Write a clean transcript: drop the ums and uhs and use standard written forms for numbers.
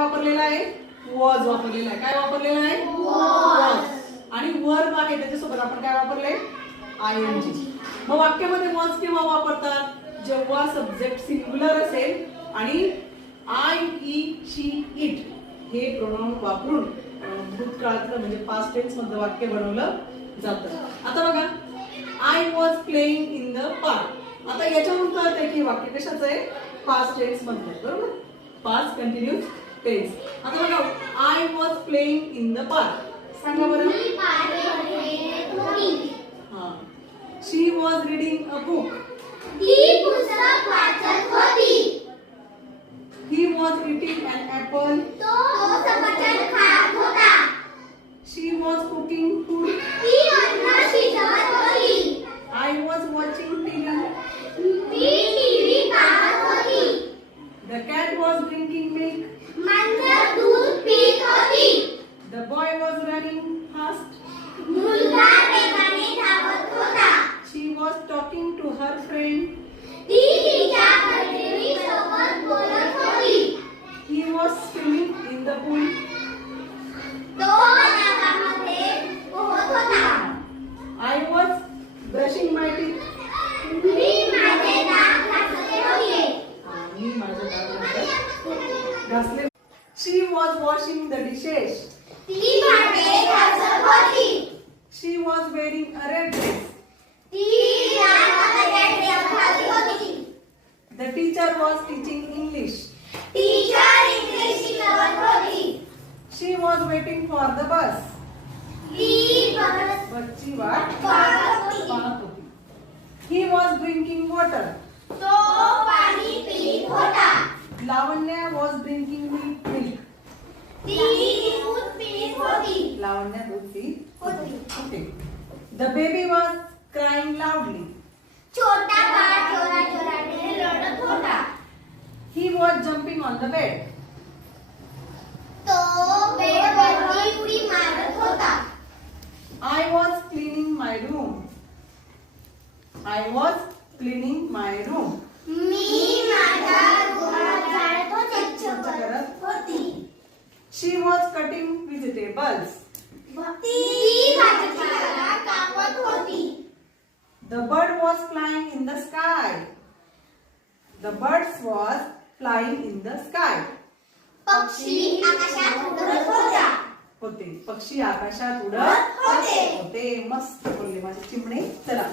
वापरलेला आहे? वॉज वापरलेला आहे. काय वापरलेला आहे? वॉज. आणि वर्ब आहे त्याच्यासोबत आपण काय वापरले? आयएनजी. मग वाक्यामध्ये वॉज केव्हा वापरतात? जेव्हा सब्जेक्ट सिंग्युलर असेल आणि आय, ई, शी, इट हे प्रोनाउन वापरून भूतकाळातलं म्हणजे पास्ट टेन्स मध्ये वाक्य बनवलं जातं. आता बघा, I was playing in the park. आता याच्यावरून कळतंय की वाक्य कशाचं आहे? पास्ट टेन्स मध्ये, बरोबर? Past continuous tense. आता बघा, I was playing in the park. सांगा बरं. हां. She was reading a book. ती पुस्तक वाचत होती. He was eating an apple. तो सफरचंद खात होता. She was cooking food. ती अन्न शिजवत होती. I was watching TV. ती टीव्ही पाहत होती. The cat was drinking milk. मांजर दूध पीत होती. The boy was running fast. मुलगा वेगाने धावत होता. She was talking to her friend. ती तिच्या मैत्रिणीसोबत बोलत होती. He was swimming in the pool. तो नदीमध्ये पोहत होता. I was brushing my teeth. मी माझे दात घासले होते. मी माझे दात घासले. She was washing the dishes. ती भांडे घासत होती. She was wearing a red dress. ती लाल रंगाचा ड्रेस घातली होती. The teacher was teaching English. Teacher English शिकवत होती. She was waiting for the bus. ती बसची वाट पाहत होती. पाहत होती. He was drinking water. तो पाणी पीत होता. Lavanya was drinking milk. ती दूध पीत होती. Lavanya दूध पीत होती. होती. The baby was crying loudly. छोटा बाळ जोराजोराने रडत होता. He was jumping on the bed. तो बेडवरती उडी मारत होता. I was cleaning my room. I was cleaning my room. मी माझ्या रूमात झाडत होते. स्वच्छ करत होती. She was cutting vegetables. ती भाजीपाला कापत होती. The bird was flying in the sky. The birds was flying in the sky. पक्षी आकाशात उडत होता. होते. पक्षी आकाशात उडत होते. होते. मस्त बोलले माझे चिमणे. चला.